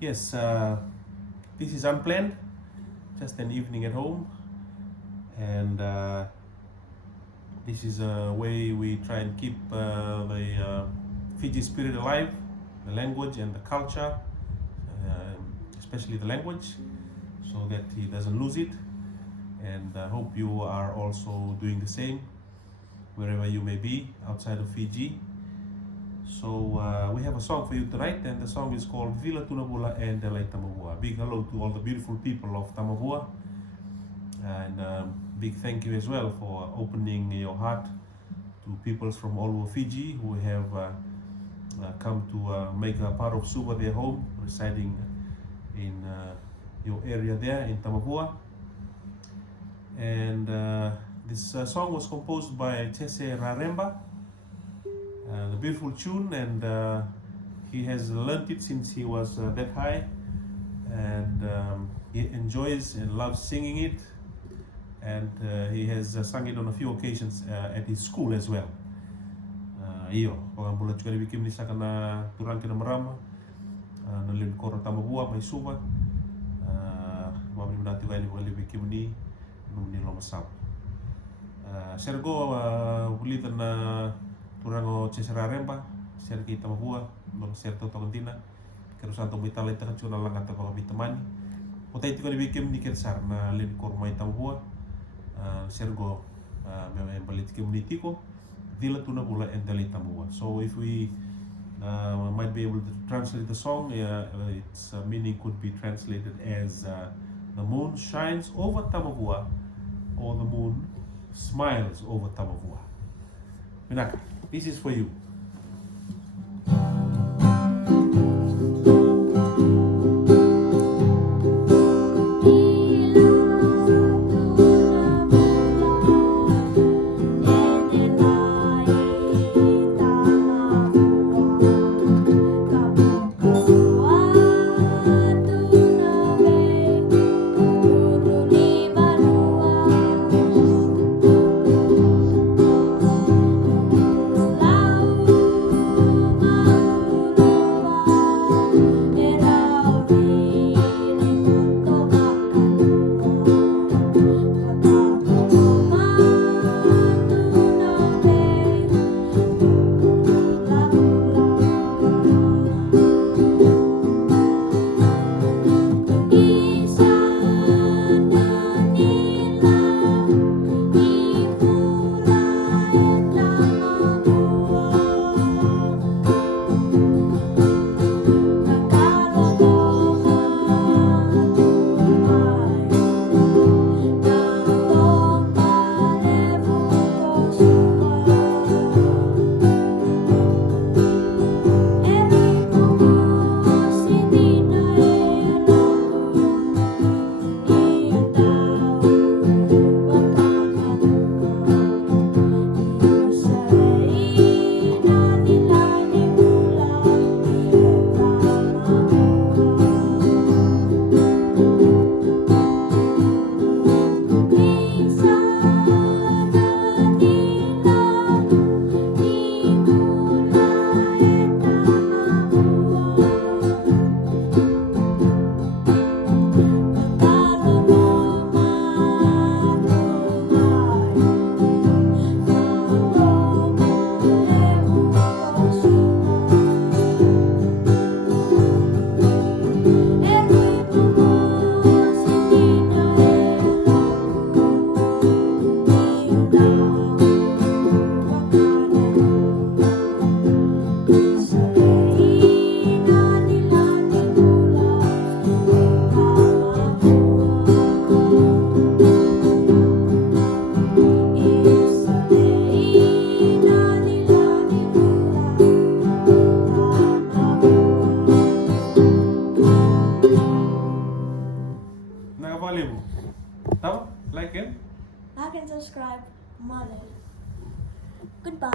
Yes, this is unplanned, just an evening at home, and this is a way we try and keep the Fiji spirit alive, the language and the culture, especially the language, so that he doesn't lose it. And I hope you are also doing the same wherever you may be outside of Fiji. So we have a song for you tonight, and the song is called Vila Tunabula and Delay Tamavua. Big hello to all the beautiful people of Tamavua, and big thank you as well for opening your heart to peoples from all over Fiji who have come to make a part of Suva their home, residing in your area there in Tamavua. And this song was composed by Chese Raremba, a beautiful tune, and he has learned it since he was that high, and he enjoys and loves singing it, and he has sung it on a few occasions at his school as well. Iyo, pagambula juga dibikin ni sakana turang kina marama, nalin koro Tamavua may Suva, mamni manati kaya ni bikin ni nung lo masap. Sergo ulitan na turang o Cesara Rempa, sergi Tamavua, no serto Tamantina, kero santo mitala ita kacuna lang ata pag mitamani. Potay tiko ni bikim ni kersar na lin kormay Tamavua, sergo may balit community ko, Vila Tunabula and Delay Tamavua. So if we might be able to translate the song, its meaning could be translated as the moon shines over Tamavua, or the moon smiles over Tamavua. Minaka, this is for you. Nakapaliw. Tama? Like it? Like and subscribe. Mother. Goodbye.